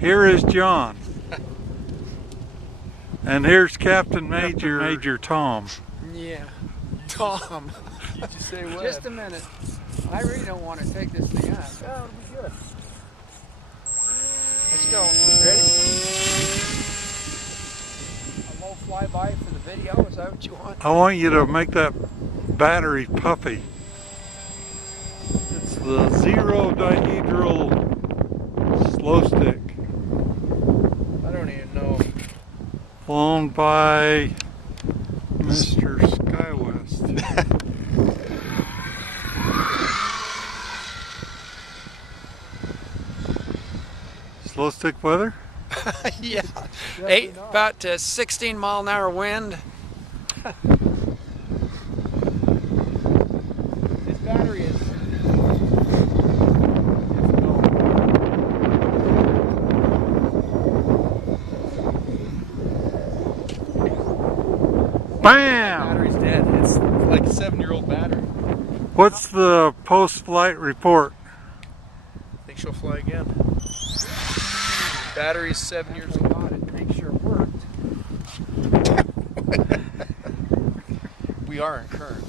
Here is John. And here's Captain Major Tom. Yeah. Tom. You just say what? Just a minute. I really don't want to take this thing out. Oh, it'll be good. Let's go. Ready? A low flyby for the video. Is that what you want? I want you to make that battery puffy. It's the zero dihedral slow stick. I don't even know. Flown by Mr. SkyWest. Slow stick weather? Yeah. About 16 mile an hour wind. This battery is Bam! Battery's dead. It's like a 7-year-old battery. What's the post-flight report? I think she'll fly again. Battery's 7 years old. Make sure it worked. We are in current.